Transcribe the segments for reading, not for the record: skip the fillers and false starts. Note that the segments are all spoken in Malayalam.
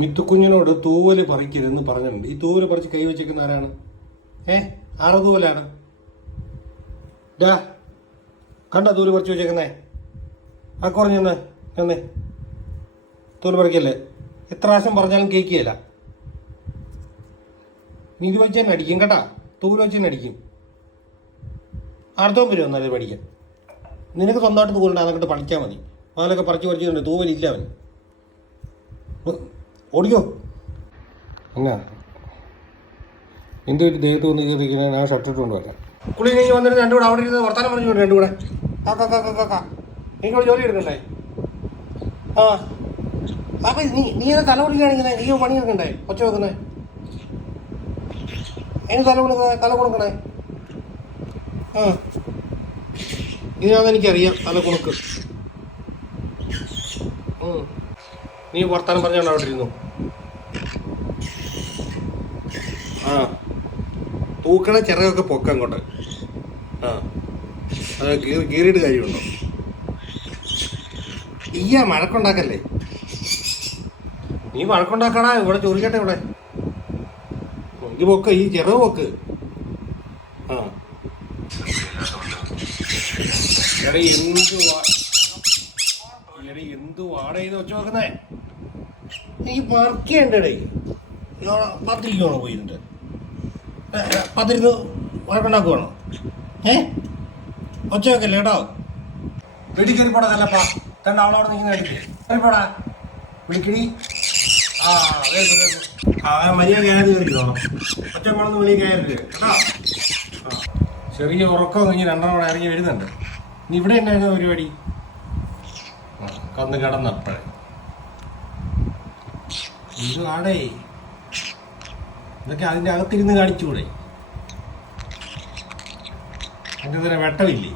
മിത്തുക്കുഞ്ഞിനോട് തൂവല് പറിക്കരുതെന്ന് പറഞ്ഞിട്ടുണ്ട്. ഈ തൂവല് പറിച്ച് കൈ വെച്ചേക്കുന്ന ആരാണ്? ആറ് തൂവലാണ്? ഡാ, കണ്ട തൂവല് പറിച്ച് വെച്ചേക്കുന്നേ? ആ കുറഞ്ഞെന്ന് എന്നേ തൂവല് പറിക്കല്ലേ. എത്ര പ്രാവശ്യം പറഞ്ഞാലും കേൾക്കുകയില്ല. നീ ഇത് വെച്ച് തന്നെ അടിക്കും കേട്ടാ. തൂവല് വെച്ച് തന്നെ അടിക്കും. അർത്ഥവും വരും എന്നാലും പഠിക്കാൻ. നിനക്ക് സ്വന്തമായിട്ട് തൂവലുണ്ട്, അതൊക്കെ പഠിച്ചാൽ മതി. അതിലൊക്കെ പറിച്ചിട്ടുണ്ട്. തൂവലില്ല അവൻ. ഓടിക്കോ. എന്നാ എന്ത് ദേഹത്ത് വന്ന് കയറിയിരിക്കുന്ന ഞാൻ ഷർട്ട് ഇട്ടുകൊണ്ട് വരാം. കുളി കഴിഞ്ഞ് വന്നിട്ട് രണ്ടും കൂടെ അവിടെ ഇരുന്ന് വർത്താനം പറഞ്ഞുകൊണ്ട് രണ്ടും കൂടെ കാക്ക എനിക്കവിടെ ജോലി എടുക്കണ്ടേ? ആ അപ്പം നീ ഏതാ തല കൊടുക്കുകയാണെങ്കിൽ നീ പണി എടുക്കണ്ടേ? ഒച്ച വെക്കുന്നേ അതിന് തല കൊടുക്കണേ. ആ ഇതിനാണെനിക്കറിയാം തല കൊടുക്ക്. നീ വർത്താനം പറഞ്ഞാണ് അവിടെ ഇരുന്നു. ആ തൂക്കണ ചിറകൊക്കെ പൊക്കം കൊണ്ട്. ആ അത് കീറിയിട്ട് കാര്യമുണ്ടോ? ഈയാ മഴക്കുണ്ടാക്കല്ലേ. നീ വഴക്കുണ്ടാക്കണ ഇവിടെ ചോദിക്കട്ടെ. ഇവിടെ ഇത് പൊക്ക്, ഈ ചിറവ് പൊക്ക്. ആ എടീ എന്തു വാടകയെന്ന് വെച്ച് നോക്കുന്നേ? ഈ വർക്കേണ്ടേ പത്തിരിക്കണോ പോയിരുന്നിട്ട്? പത്തിരുന്ന് വഴക്കുണ്ടാക്കുവാണോ? ഒച്ച വെക്കല്ലേ കേട്ടോ. വീട്ടിൽ കയറിപ്പോടാ. നല്ലപ്പാ കണ്ട അവളവിടെ നിൽക്കുന്ന അടിക്ക് കയറിപ്പോടാ. വിളിക്കടി. മര്യാദ കയറി കയറിക്കോണം. ഒച്ച വേണമെന്ന് വിളി കയറരുത് കേട്ടോ. ചെറിയ ഉറക്കം കഴിഞ്ഞ് രണ്ടെണ്ണം കൂടെ ഇറങ്ങി വരുന്നുണ്ട്. നീ ഇവിടെ ഉണ്ടായിരുന്ന പരിപാടി കന്ന് കിടന്നപ്പോഴേ ഇത് ആടേ. ഇതൊക്കെ അതിൻ്റെ അകത്തിരുന്ന് കാണിച്ചുകൂടെ? അതിൻ്റെ തന്നെ വെട്ടമില്ലേ?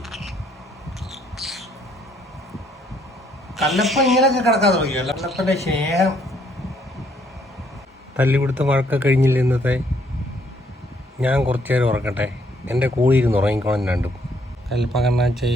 കല്ലപ്പ ഇങ്ങനെയൊക്കെ കിടക്കാൻ തുടങ്ങിയോ? കല്ലപ്പൻ്റെ സ്നേഹം തല്ലി കൊടുത്ത വഴക്കം കഴിഞ്ഞില്ല ഇന്നത്തെ. ഞാൻ കുറച്ചു നേരം ഉറക്കട്ടെ. എൻ്റെ കൂടെ ഇരുന്ന് ഉറങ്ങിക്കോണം രണ്ടും. കല്ലപ്പ കണ്ണാച്ചേ.